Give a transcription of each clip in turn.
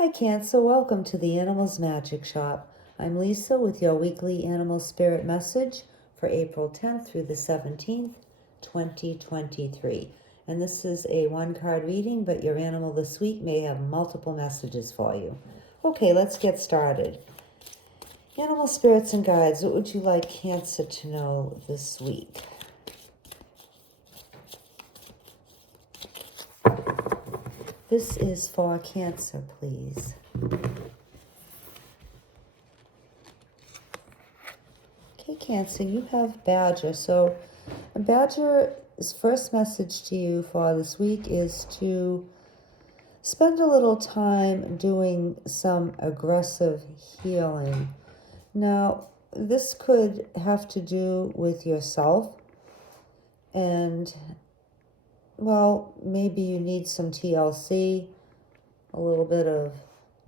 Hi Cancer, welcome to the Animals Magic Shop. I'm Lisa with your weekly animal spirit message for April 10th through the 17th, 2023. And this is a one-card reading, but your animal this week may have multiple messages for you. Okay, let's get started. Animal spirits and guides, what would you like Cancer to know this week? This is for Cancer, please. Okay, Cancer, you have Badger. So Badger's first message to you for this week is to spend a little time doing some aggressive healing. Now, this could have to do with yourself, and, well, maybe you need some TLC, a little bit of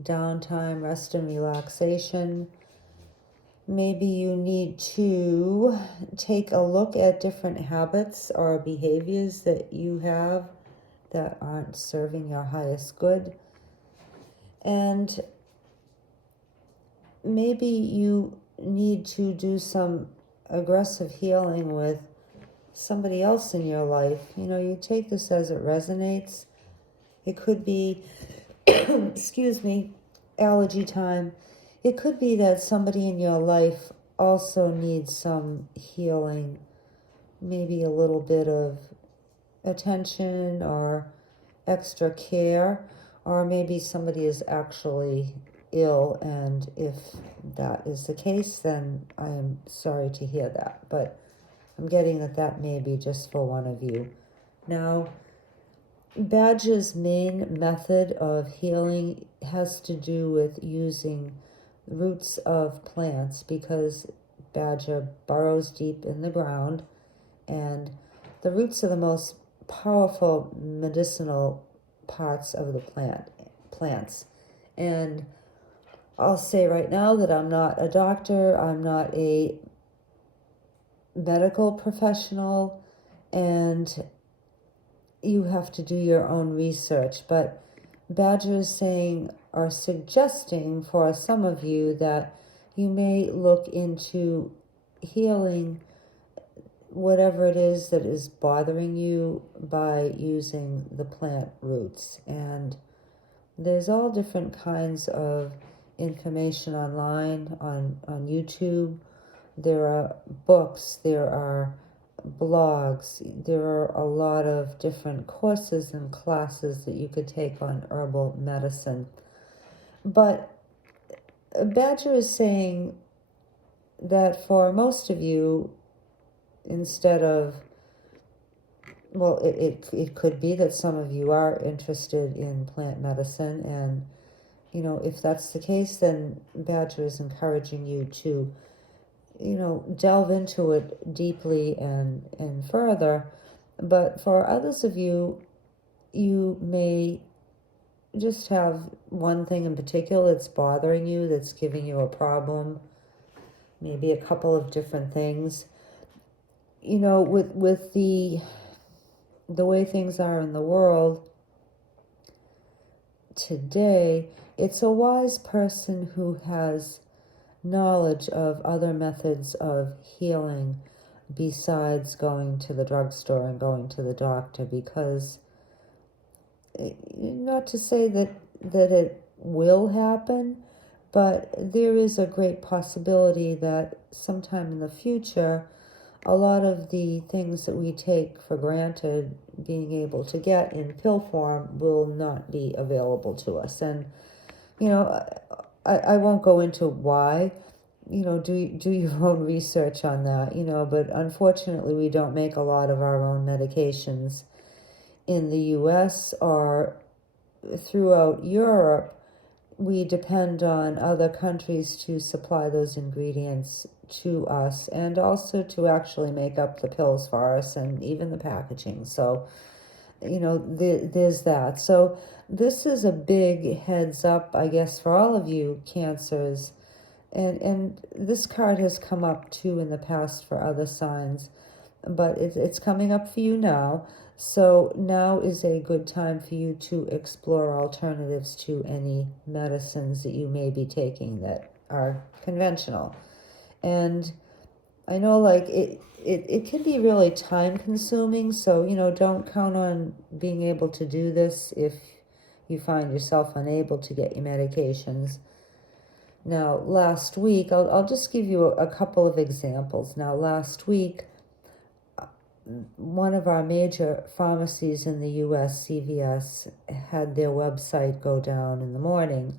downtime, rest and relaxation. Maybe you need to take a look at different habits or behaviors that you have that aren't serving your highest good. And maybe you need to do some aggressive healing with somebody else in your life. You take this as it resonates. It could be, excuse me, allergy time. It could be that somebody in your life also needs some healing, maybe a little bit of attention or extra care, or maybe somebody is actually ill, and if that is the case, then I am sorry to hear that, but I'm getting that may be just for one of you. Now, Badger's main method of healing has to do with using roots of plants, because Badger burrows deep in the ground, and the roots are the most powerful medicinal parts of the plants. And I'll say right now that I'm not a doctor, I'm not a medical professional, and you have to do your own research. But Badger is saying or suggesting for some of you that you may look into healing whatever it is that is bothering you by using the plant roots. And there's all different kinds of information online, on YouTube. There are books, there are blogs, there are a lot of different courses and classes that you could take on herbal medicine. But Badger is saying that for most of you, instead of, well, it could be that some of you are interested in plant medicine, and if that's the case, then Badger is encouraging you to delve into it deeply and further. But for others of you, you may just have one thing in particular that's bothering you, that's giving you a problem, maybe a couple of different things. With the way things are in the world today, it's a wise person who has knowledge of other methods of healing besides going to the drugstore and going to the doctor, because, not to say that it will happen, but there is a great possibility that sometime in the future, a lot of the things that we take for granted being able to get in pill form will not be available to us. And I won't go into why. Do your own research on that. But unfortunately, we don't make a lot of our own medications in the U.S. or throughout Europe. We depend on other countries to supply those ingredients to us, and also to actually make up the pills for us, and even the packaging. So, there's that. So this is a big heads up, I guess, for all of you Cancers. And this card has come up too in the past for other signs, but it's coming up for you now. So now is a good time for you to explore alternatives to any medicines that you may be taking that are conventional. And I know like it can be really time consuming, so don't count on being able to do this if you find yourself unable to get your medications. Now, last week, I'll just give you a couple of examples. Now, last week, one of our major pharmacies in the US, CVS, had their website go down in the morning,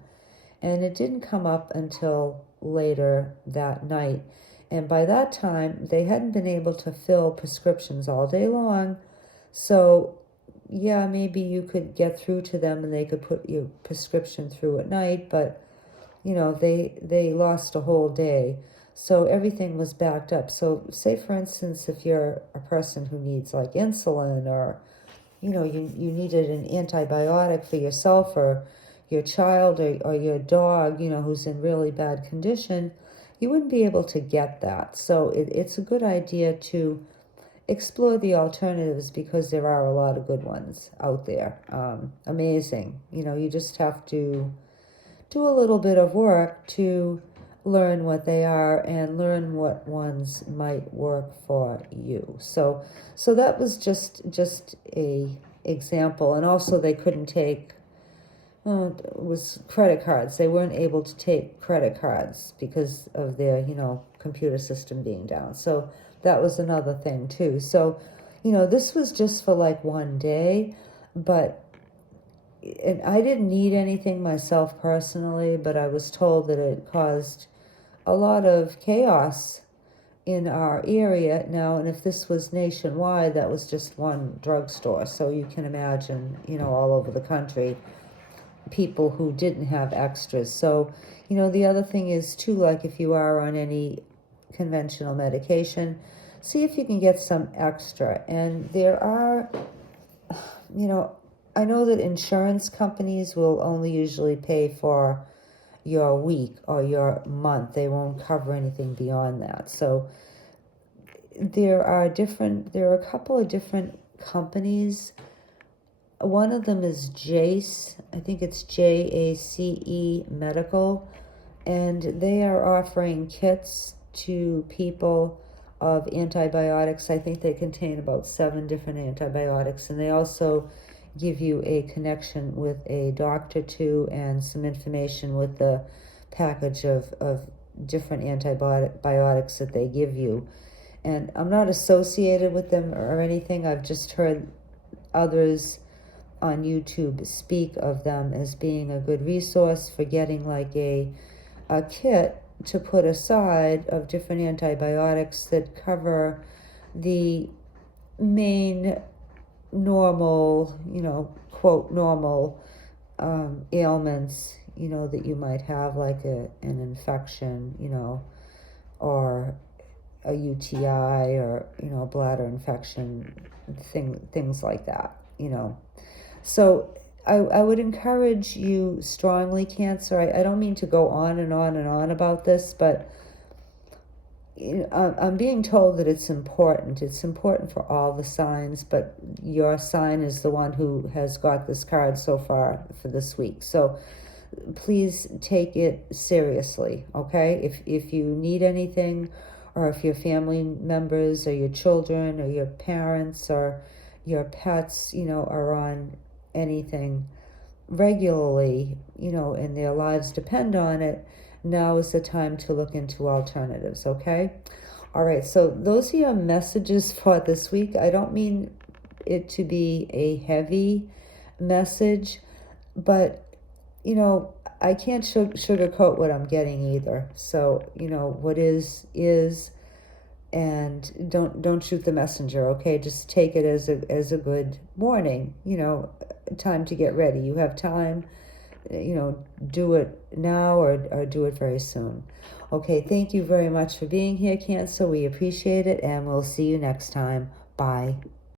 and it didn't come up until later that night. And by that time, they hadn't been able to fill prescriptions all day long. So, yeah, maybe you could get through to them and they could put your prescription through at night, but they lost a whole day. So everything was backed up. So say, for instance, if you're a person who needs like insulin, or you needed an antibiotic for yourself or your child, or your dog, who's in really bad condition, you wouldn't be able to get that. So it's a good idea to explore the alternatives, because there are a lot of good ones out there. Amazing. You just have to do a little bit of work to learn what they are and learn what ones might work for you. So that was just a example. And also they couldn't take it was credit cards. They weren't able to take credit cards because of their computer system being down. So that was another thing too. So this was just for like one day, but and I didn't need anything myself personally, but I was told that it caused a lot of chaos in our area now. And if this was nationwide, that was just one drugstore. So you can imagine, all over the country, people who didn't have extras. So, the other thing is too, like if you are on any conventional medication, see if you can get some extra. And there are, I know that insurance companies will only usually pay for your week or your month. They won't cover anything beyond that. So there are a couple of different companies. One of them is Jace. I think it's JACE Medical, and they are offering kits to people of antibiotics. I think they contain about 7 different antibiotics, and they also give you a connection with a doctor too, and some information with the package of different antibiotics that they give you. And I'm not associated with them or anything. I've just heard others on YouTube speak of them as being a good resource for getting like a kit to put aside of different antibiotics that cover the main normal, quote, normal ailments, that you might have, like an infection, or a UTI, or, bladder infection, things like that, So I would encourage you strongly, Cancer. I don't mean to go on and on and on about this, but I'm being told that it's important. It's important for all the signs, but your sign is the one who has got this card so far for this week. So please take it seriously, okay? If you need anything, or if your family members or your children or your parents or your pets, are on anything regularly, and their lives depend on it, now is the time to look into alternatives, okay? All right, so those are your messages for this week. I don't mean it to be a heavy message, but, I can't sugarcoat what I'm getting either. So, what is, and don't shoot the messenger, okay? Just take it as a good warning, time to get ready. You have time, do it now or do it very soon. Okay, thank you very much for being here, Cancer. We appreciate it, and we'll see you next time. Bye.